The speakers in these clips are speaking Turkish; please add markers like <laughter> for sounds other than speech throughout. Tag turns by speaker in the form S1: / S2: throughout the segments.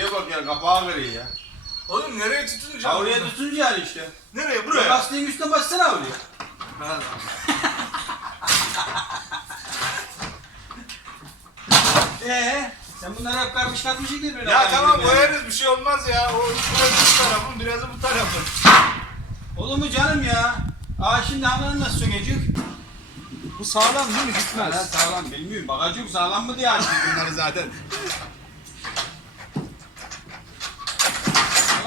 S1: şeye bak ya kapağı kırıyor ya.
S2: Oğlum nereye tutunca?
S1: Ya oraya tutunca yani işte.
S2: Nereye?
S1: Buraya. Lastiğin üstüne bassana oraya.
S2: Ha. <laughs>
S1: Ee, sen bunları hep karmış katmış birbirine.
S2: Ya
S1: Aynı
S2: tamam koyarız bir şey olmaz ya. O biraz bu tarafın biraz bu tarafın.
S1: Olur mu canım ya? Aa şimdi ananı nasıl sökecek?
S2: Bu sağlam değil mi?
S1: Ha,
S2: Gitmez.
S1: sağlam bilmiyorum. Bagajcık sağlam mı diye açtık bunları zaten. <laughs>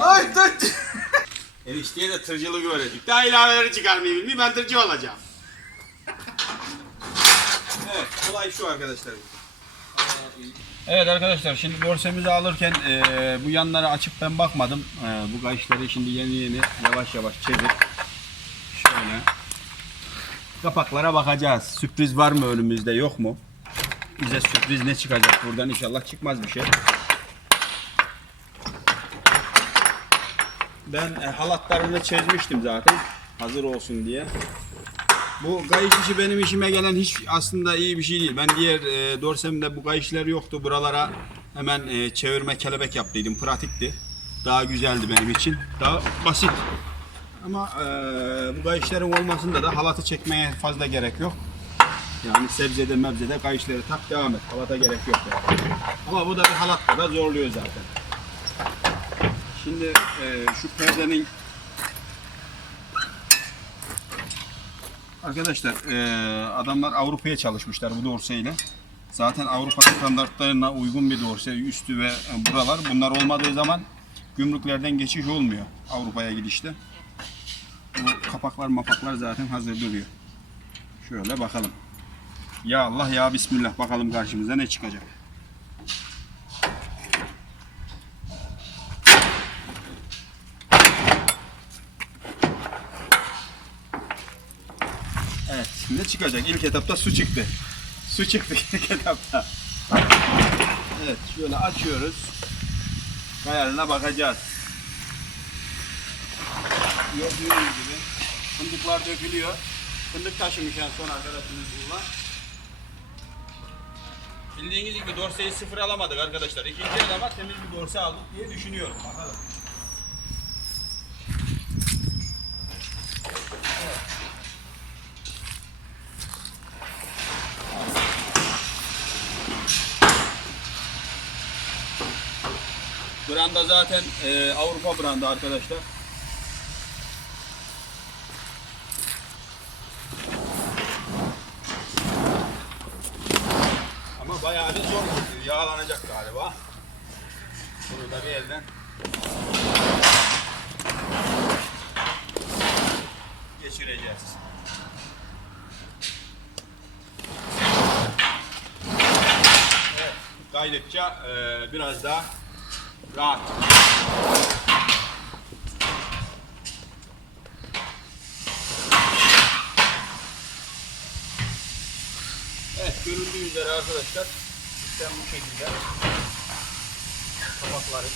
S2: Ay dur.
S1: Enişteye de tırcılık öğrettik. Daha ilaveleri çıkarmayı bilmiyor. Ben tırcı olacağım. evet, olay şu arkadaşlar. Evet arkadaşlar şimdi dorsemizi alırken eee, bu yanları açıp ben bakmadım. Eee, bu kayışları şimdi yeni yeni yavaş yavaş çevir. Şöyle. Kapaklara bakacağız. Sürpriz var mı önümüzde yok mu? Bize sürpriz ne çıkacak buradan inşallah çıkmaz bir şey. Ben e, halatlarını çizmiştim zaten. Hazır olsun diye. Bu kayış işi benim işime gelen hiç aslında iyi bir şey değil. Ben diğer e, dorsemde bu kayışlar yoktu. Buralara hemen e, çevirme kelebek yaptıydım. Pratikti. Daha güzeldi benim için. Daha basit. Ama e, bu kayışların olmasında da halatı çekmeye fazla gerek yok. Yani sebzede mebzede kayışları tak devam et. Halata gerek yok yani. Ama bu da bir halatla da zorluyor zaten. Şimdi e, şu perdenin Arkadaşlar e, adamlar Avrupa'ya çalışmışlar bu dorseyle. Zaten Avrupa standartlarına uygun bir dorse üstü ve buralar. Bunlar olmadığı zaman gümrüklerden geçiş olmuyor Avrupa'ya gidişte. Bu kapaklar mapaklar zaten hazır duruyor. Şöyle bakalım. Ya Allah ya Bismillah bakalım karşımıza ne çıkacak. Ne çıkacak? İlk etapta su çıktı. Su çıktı <laughs> ilk etapta. Evet, şöyle açıyoruz. Ayarına bakacağız. Gördüğünüz gibi fındıklar dökülüyor. Fındık taşımış en son arkadaşımız bunlar. Bildiğiniz gibi dorseyi sıfır alamadık arkadaşlar. İkinci el ama temiz bir dorse aldık diye düşünüyorum. Bakalım. Zaten e, Avrupa branda arkadaşlar. Ama bayağı bir zor gidiyor. Yağlanacak galiba. Bunu da bir elden geçireceğiz. Evet, kaydıkça e, biraz daha rahat. Evet, görüldüğü üzere arkadaşlar sistem bu şekilde. Kapakları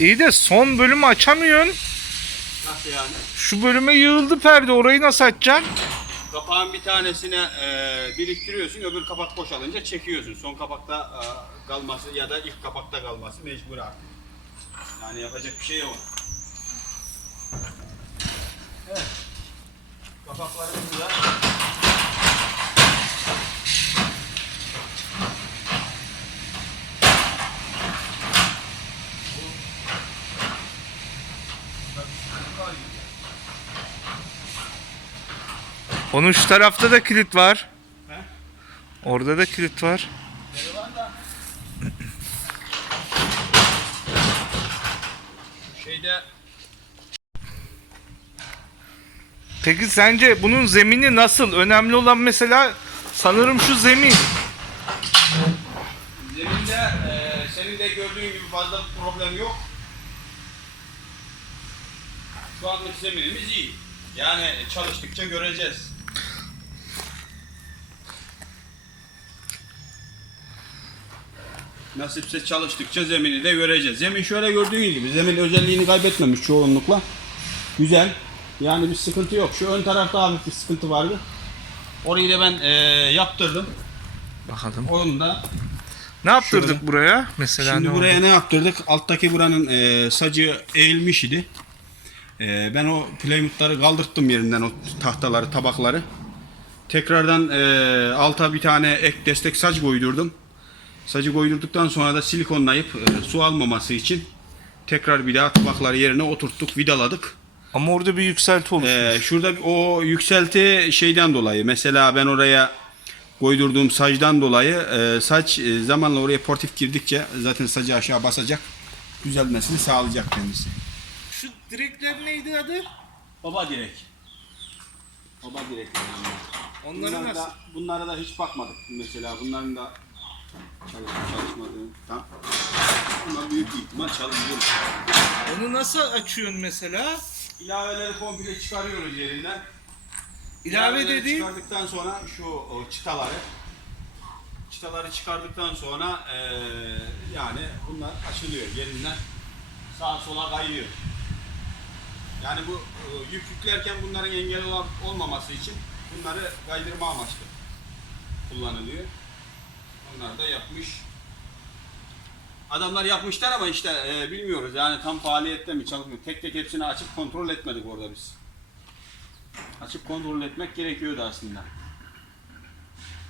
S3: İyi de son bölümü açamıyorsun.
S1: nasıl yani?
S3: Şu bölüme yığıldı perde. Orayı nasıl açacaksın?
S1: Kapağın bir tanesine e, biriktiriyorsun, öbür kapak boşalınca çekiyorsun. Son kapakta e, kalması ya da ilk kapakta kalması mecbur artık. Yani yapacak bir şey yok. Evet. Kapaklarımız da
S3: Onun şu tarafta da kilit var.
S1: He?
S3: Orada da kilit var.
S1: Şeyde
S3: Peki sence bunun zemini nasıl? Önemli olan mesela sanırım şu zemin.
S1: Zeminde e, senin de gördüğün gibi fazla bir problem yok. Şu anlık zeminimiz iyi. Yani çalıştıkça göreceğiz. Nasipse çalıştıkça zemini de göreceğiz. Zemin şöyle gördüğün gibi. Zemin özelliğini kaybetmemiş çoğunlukla. Güzel. Yani bir sıkıntı yok. Şu ön tarafta hafif bir sıkıntı vardı. Orayı da ben e, yaptırdım.
S3: Bakalım.
S1: Onu da
S3: Ne yaptırdık
S1: Şöyle.
S3: buraya? Mesela
S1: Şimdi
S3: ne
S1: buraya
S3: oldu?
S1: ne yaptırdık? Alttaki buranın e, sacı eğilmiş idi. E, ben o plywoodları kaldırttım yerinden o tahtaları, tabakları. Tekrardan e, alta bir tane ek destek sac koydurdum. Sacı koydurduktan sonra da silikonlayıp e, su almaması için tekrar bir daha tabakları yerine oturttuk, vidaladık.
S3: Ama orada bir yükselti olur.
S1: Ee, şurada o yükselti şeyden dolayı mesela ben oraya koydurduğum sacdan dolayı e, saç e, zamanla oraya portif girdikçe zaten sacı aşağı basacak düzelmesini sağlayacak kendisi.
S3: Şu direkler neydi adı?
S1: Baba direk. Baba direk.
S3: Onları
S1: Bunlara
S3: nasıl?
S1: da, bunlara da hiç bakmadık mesela bunların da çalışıp çalışmadığını tam. Bunlar büyük ihtimal çalışıyor.
S3: Onu nasıl açıyorsun mesela?
S1: İlaveleri komple çıkarıyoruz yerinden.
S3: İlave
S1: İlaveleri
S3: dediğin
S1: çıkardıktan sonra şu o çıtaları çıtaları çıkardıktan sonra eee, yani bunlar açılıyor yerinden sağa sola kayıyor. Yani bu e, yük yüklerken bunların engel olan- olmaması için bunları kaydırma amaçlı kullanılıyor. Onlar da yapmış. Adamlar yapmışlar ama işte e, bilmiyoruz yani tam faaliyette mi çalışmıyor. Tek tek hepsini açıp kontrol etmedik orada biz. Açıp kontrol etmek gerekiyordu aslında.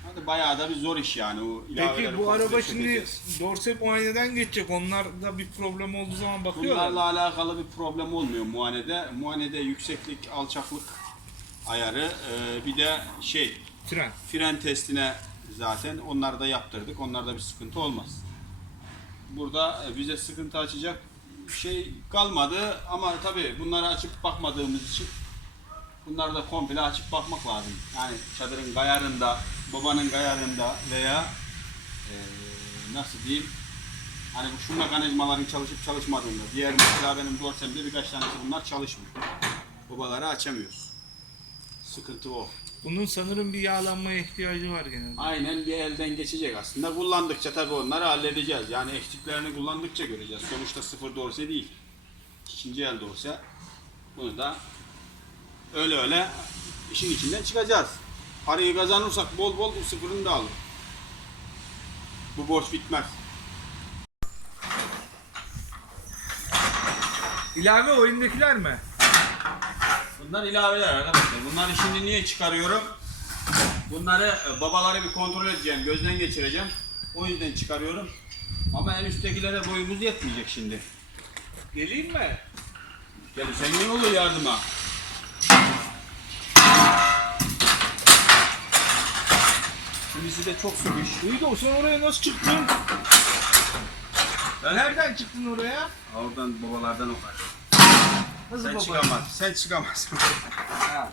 S1: Hadi bayağı da bir zor iş yani. O
S3: Peki bu araba şimdi dorse muayeneden geçecek. Onlarda bir problem olduğu zaman bakıyorlar.
S1: Bunlarla alakalı bir problem olmuyor muayenede. Muayenede yükseklik, alçaklık ayarı, e, bir de şey
S3: Tren.
S1: fren testine zaten onları da yaptırdık. Onlarda bir sıkıntı olmaz. Burada e, bize sıkıntı açacak şey kalmadı ama tabii bunları açıp bakmadığımız için bunları da komple açıp bakmak lazım. Yani çadırın gayarında, babanın gayarında veya e, nasıl diyeyim hani bu şu mekanizmaların çalışıp çalışmadığında diğer mesela benim dorsemde birkaç tanesi bunlar çalışmıyor. Babaları açamıyoruz. Sıkıntı o.
S3: Bunun sanırım bir yağlanmaya ihtiyacı var genelde.
S1: Aynen bir elden geçecek aslında. Kullandıkça tabii onları halledeceğiz. Yani eksiklerini kullandıkça göreceğiz. Sonuçta sıfır dorse değil. İkinci el dorse. Bunu da öyle öyle işin içinden çıkacağız. Parayı kazanırsak bol bol bu sıfırını da alır. Bu borç bitmez.
S3: İlave oyundakiler mi?
S1: Bunlar ilaveler arkadaşlar. Bunları şimdi niye çıkarıyorum? Bunları e, babaları bir kontrol edeceğim, gözden geçireceğim. O yüzden çıkarıyorum. Ama en üsttekilere boyumuz yetmeyecek şimdi.
S3: Geleyim mi?
S1: Gel sen ne olur yardıma? Kimisi de çok sıkış.
S3: İyi de sen oraya nasıl çıktın? Nereden çıktın oraya?
S1: Oradan babalardan okar.
S3: Nasıl
S1: Sen
S3: baba?
S1: çıkamaz. Sen çıkamazsın.
S3: Ha.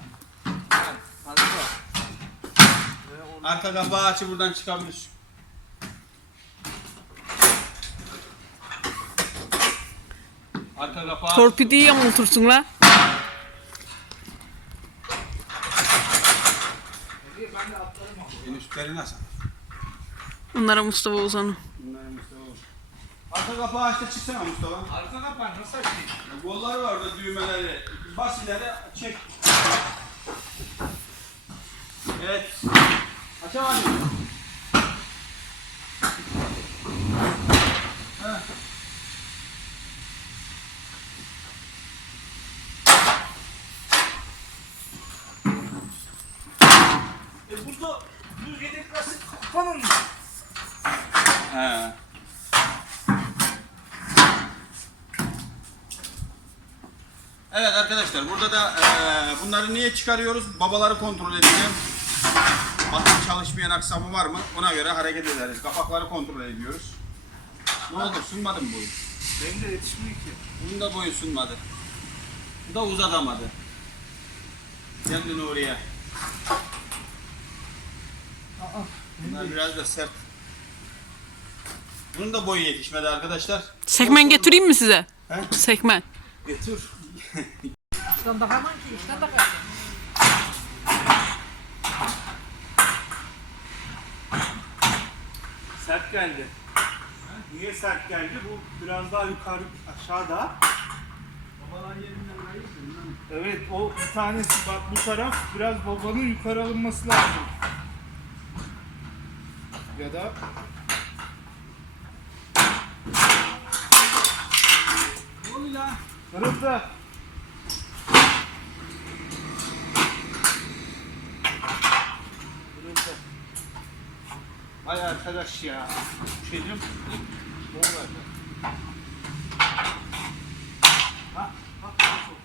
S3: Ha, hadi bak.
S1: Arka kapağı açı buradan çıkabilir. Arka kapağı
S4: Torpidiyi yamultursun la.
S1: en üstleri nasıl?
S4: Onlara Mustafa Ozan'ı.
S1: Bunları Mustafa. Arka kapağı aç da çıksana Mustafa.
S3: Arka kapan nasıl açayım?
S1: Kolları var orada düğmeleri. Bas ileri çek. Evet. Açamadım. Heh.
S3: E burada düz yedek lastik kapanın mı?
S1: He. Evet arkadaşlar burada da eee, bunları niye çıkarıyoruz? Babaları kontrol edeceğim. Bakın çalışmayan aksamı var mı? Ona göre hareket ederiz. Kapakları kontrol ediyoruz. Ne oldu? Sunmadı mı boyu?
S3: Benim de yetişmiyor ki.
S1: Bunun da boyu sunmadı. Bu da uzatamadı. Kendini oraya. Bunlar biraz da sert. Bunun da boyu yetişmedi arkadaşlar.
S4: Sekmen getireyim mi size?
S1: He?
S4: Sekmen.
S1: Getir.
S2: Sert geldi. Niye sert geldi? Bu biraz daha yukarı aşağıda. Evet o bir tanesi bak bu taraf biraz babanın yukarı alınması lazım. Ya da
S1: Ne oluyor lan?
S3: Kırıldı. Vay arkadaş ya. Şeydim. Ne oldu? Ha, ha, ha, soktu.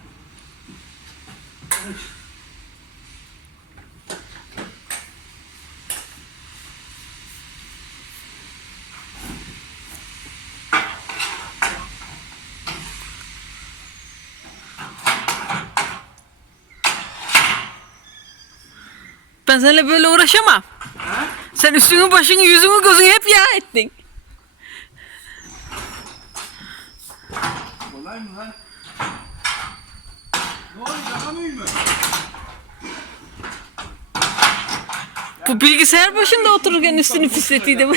S4: Ben seninle böyle uğraşamam. Sen üstünü başını yüzünü gözünü hep yağ ettin.
S3: Kolay mı lan?
S1: Ne oluyor? Yakamıyor mu?
S4: Bu bilgisayar başında otururken üstünü pisletiydi bu.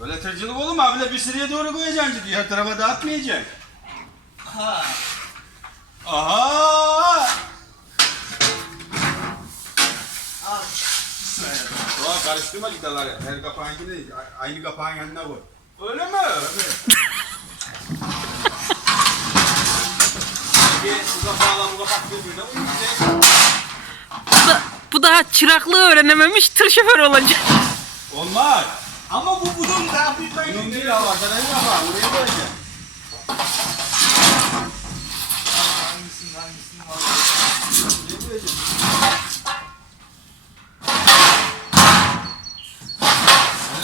S1: Böyle tırcılık olur sıraya doğru koyacaksın diğer tarafa dağıtmayacaksın.
S3: Ha.
S1: Aha!
S3: Al.
S1: Doğa karıştırma gitarları. Her kapağınkini değil. Aynı kapağın yanına koy.
S3: Öyle mi?
S1: Bir <laughs> bu kapağla bu kapak birbirine uyuyacak.
S4: Bu, da, bu daha çıraklığı öğrenememiş tır şoförü olacak.
S1: Olmaz.
S3: Ama bu bunun daha bir
S1: Bunun değil abi. Arkadaşın kapağı. Buraya koyacaksın.
S3: Hangisinin hangisinin var?
S1: Buraya koyacaksın.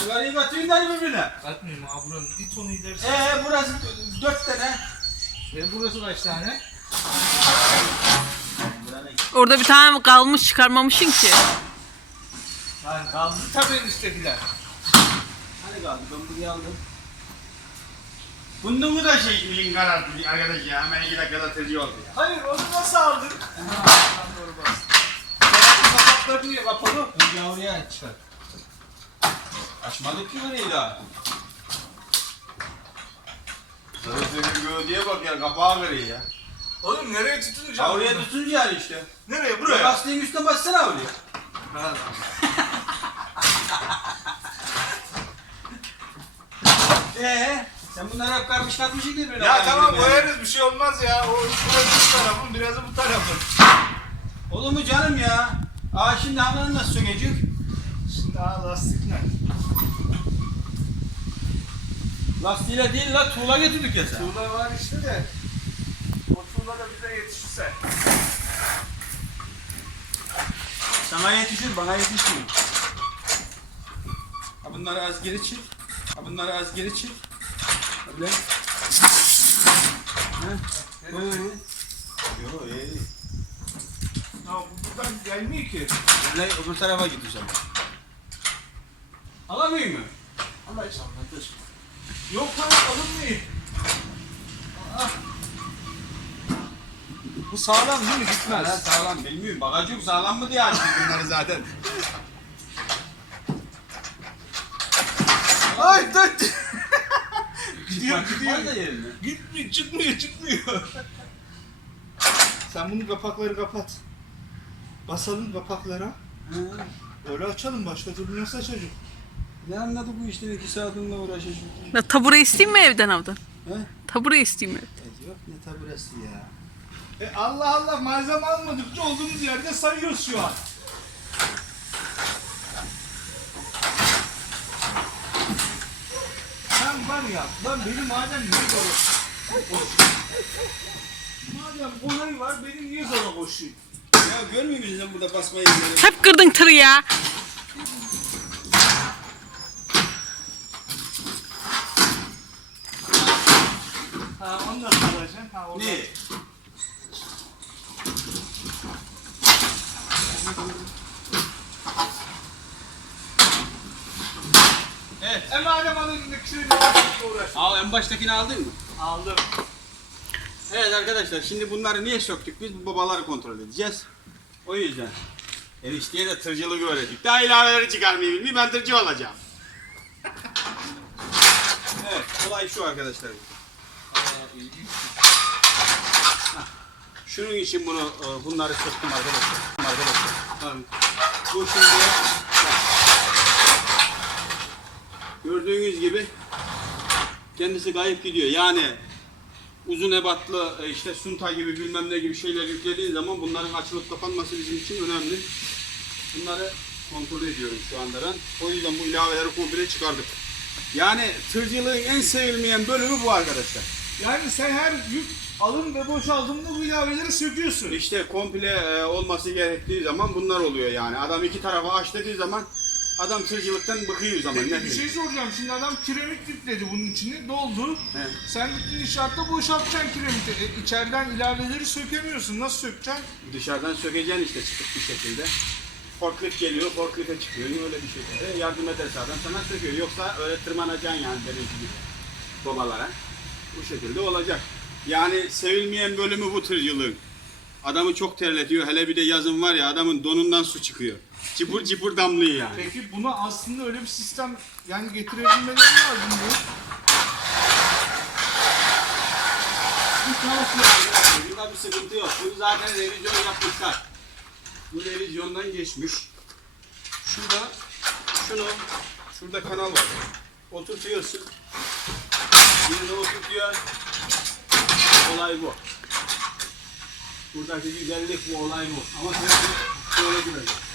S1: Bunları iyi götürün de birbirine.
S3: Katmayayım ha buranın bir tonu giderse.
S1: Ee burası dört tane.
S3: E, burası kaç tane?
S4: Orada bir tane kalmış çıkarmamışsın ki.
S3: Lan kaldı tabii üsttekiler.
S1: Hani kaldı ben buraya aldım. Bunun da şey işin karartı arkadaş ya. Hemen iki dakikada tırcı oldu ya.
S3: Hayır onu nasıl aldın? Lan doğru bas. Sen kapakları niye kapalı?
S1: Önce oraya çıkar. Açmadık ki orayı daha. Sarı senin gövdeye bak ya kapağı kırıyor ya.
S3: Oğlum nereye tutunca?
S1: Ya oraya tutunca yani işte.
S3: Nereye?
S1: Buraya. Lastiğin üstüne bassana oraya.
S3: Ha,
S1: Ee, sen bunları hep karmış katmışsın birbirine.
S3: Ya tamam
S1: gibi.
S3: boyarız bir şey olmaz ya. O biraz bu tarafın birazı bu tarafın.
S1: Olur mu canım ya? Aa şimdi hamlanı nasıl sökecek?
S3: Şimdi ha lastik ne?
S1: Lastiğiyle değil la tuğla getirdik ya sen.
S3: Tuğla var işte de. O tuğla da bize yetişirse.
S1: Sana yetişir, bana yetişmiyor. Ha bunları az geri çek. Ha bunları az geri çek. Öyle. Ha. Böyle. Yok iyi.
S3: Ya bu buradan gelmiyor ki.
S1: Öyle öbür tarafa zaman. Alamıyor mu?
S3: Alacağım kardeşim. Yok lan alınmıyor. Bu sağlam değil mi?
S1: Ha,
S3: Gitmez.
S1: sağlam bilmiyorum. Bagaj yok sağlam mı diye açtık bunları zaten.
S3: Dur. <laughs> gidiyor gidiyor.
S1: da yerine.
S3: Gitmiyor çıkmıyor çıkmıyor. Sen bunun kapakları kapat. Basalım kapaklara. Öyle açalım başka türlü nasıl açacak?
S1: Ne anladı bu işte iki saat onunla uğraşacak.
S4: Ya tabure isteyeyim mi evden avdan?
S1: He?
S4: Tabure isteyeyim mi?
S1: E, Yok ne taburesi ya.
S3: E Allah Allah malzeme almadıkça olduğumuz yerde sayıyoruz şu an. Sen var ya, lan benim madem niye zora Madem onay var, benim niye zora koşuyor?
S1: Ya görmüyor musun sen burada basmayı böyle?
S4: Hep kırdın tırı ya.
S3: Ha onu da saracaksın. Ha orada.
S1: Ne? Evet.
S3: E madem şöyle bir uğraş.
S1: Al en baştakini aldın mı?
S3: Aldım.
S1: Evet arkadaşlar şimdi bunları niye söktük? Biz bu babaları kontrol edeceğiz. O yüzden. Enişteye de tırcılığı öğrettik. Daha ilaveleri çıkarmayı bilmiyor. Ben tırcı olacağım. evet olay şu arkadaşlar. Şunun için bunu e, bunları sıktım arkadaşlar. Arkadaşlar. Bu şimdi bak. Gördüğünüz gibi kendisi kayıp gidiyor. Yani uzun ebatlı e, işte sunta gibi bilmem ne gibi şeyler yüklediğin zaman bunların açılıp kapanması bizim için önemli. Bunları kontrol ediyorum şu anda ben. O yüzden bu ilaveleri komple çıkardık. Yani tırcılığın en sevilmeyen bölümü bu arkadaşlar.
S3: Yani sen her yük alım ve boşaldığında bu ilaveleri söküyorsun.
S1: İşte komple e, olması gerektiği zaman bunlar oluyor yani. Adam iki tarafa aç dediği zaman adam tırcılıktan bıkıyor zaman.
S3: Peki
S1: ne
S3: bir şey soracağım. Şimdi adam kiremit yükledi bunun içine doldu.
S1: He.
S3: Sen gittin inşaatta boşaltacaksın kiremiti. E, içeriden ilaveleri sökemiyorsun. Nasıl sökeceksin?
S1: Dışarıdan sökeceksin işte çıkıp bir şekilde. Forklift geliyor, forklifte çıkıyor. Öyle bir şekilde yardım ederse adam sana söküyor. Yoksa öyle tırmanacaksın yani benim gibi babalara. Bu şekilde olacak. Yani sevilmeyen bölümü bu tırcılığın. Adamı çok terletiyor. Hele bir de yazın var ya adamın donundan su çıkıyor. Cıpır cıpır damlıyor yani.
S3: Peki buna aslında öyle bir sistem yani getirebilmeleri lazım bu.
S1: Bu çalışıyor. Bunda bir sıkıntı yok. Bunu zaten revizyon yapmışlar. Bu revizyondan geçmiş. Şurada şunu şurada kanal var. Oturtuyorsun. Yerine oturtuyor. Olay bu. Buradaki güzellik bu, olay bu. Ama sen şöyle girecek.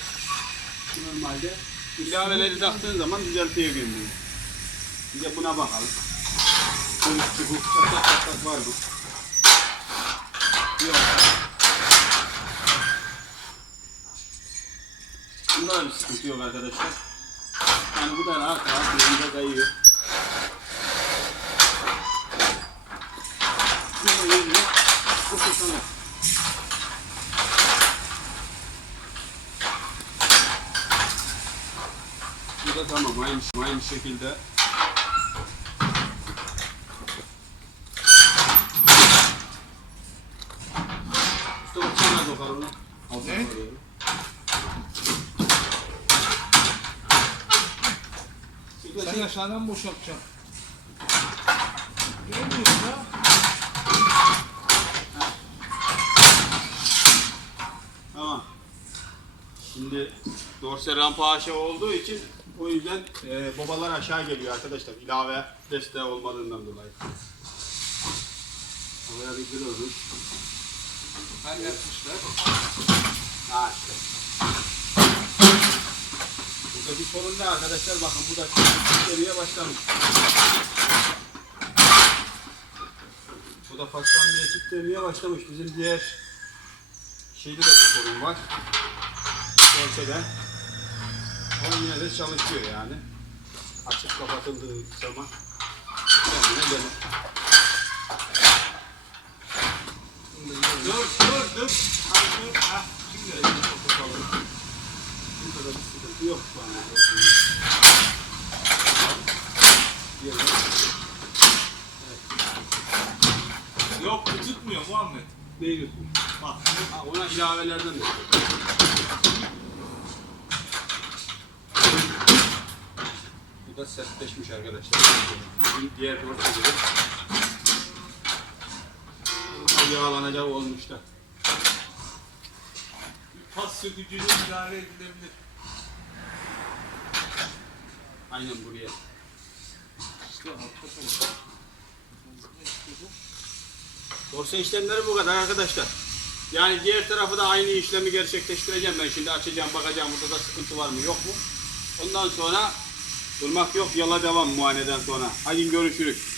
S1: Normalde ilaveleri taktığın zaman düzeltiyor kendini. Bir de buna bakalım. Çubuk çubuk çatak çatak var bu. Yok. Bunda da bir sıkıntı yok arkadaşlar. Yani bu da rahat rahat yerinde kayıyor. Şunu yerine. Bu da tamam aynı, aynı şekilde.
S3: Ne? Sen aşağıdan boşaltacaksın. Göremiyorsun ya.
S1: Tamam. Şimdi dorse rampa aşağı olduğu için o yüzden e, babalar aşağı geliyor arkadaşlar. İlave desteği olmadığından dolayı. Oraya bir kırıyoruz.
S3: Halletmişler.
S1: Ha işte. Buradaki sorun ne arkadaşlar? Bakın bu da geriye başlamış. Bu da paslanmaya çiftlemeye başlamış. Bizim diğer şeyde de bu sorun var. Ölçede. Ama yine de çalışıyor yani. Açıp kapatıldığı zaman kendine gelir.
S2: Dur dur dur. Hadi dur. Ha, şimdi.
S1: Burada da bir sıkıntı yok an.
S2: Yok bu tutmuyor Muhammed.
S1: Neyi diyorsun?
S2: Bak.
S1: Ha, ona ilavelerden de. Da sertleşmiş arkadaşlar. Diğer dorsa gibi. Yağlanacak olmuş da.
S2: Pas sökücüyle idare edilebilir.
S1: Aynen buraya. Dorsa işlemleri bu kadar arkadaşlar. Yani diğer tarafı da aynı işlemi gerçekleştireceğim ben şimdi açacağım bakacağım burada da sıkıntı var mı yok mu. Ondan sonra durmak yok yola devam muayeneden sonra. Hadi görüşürüz.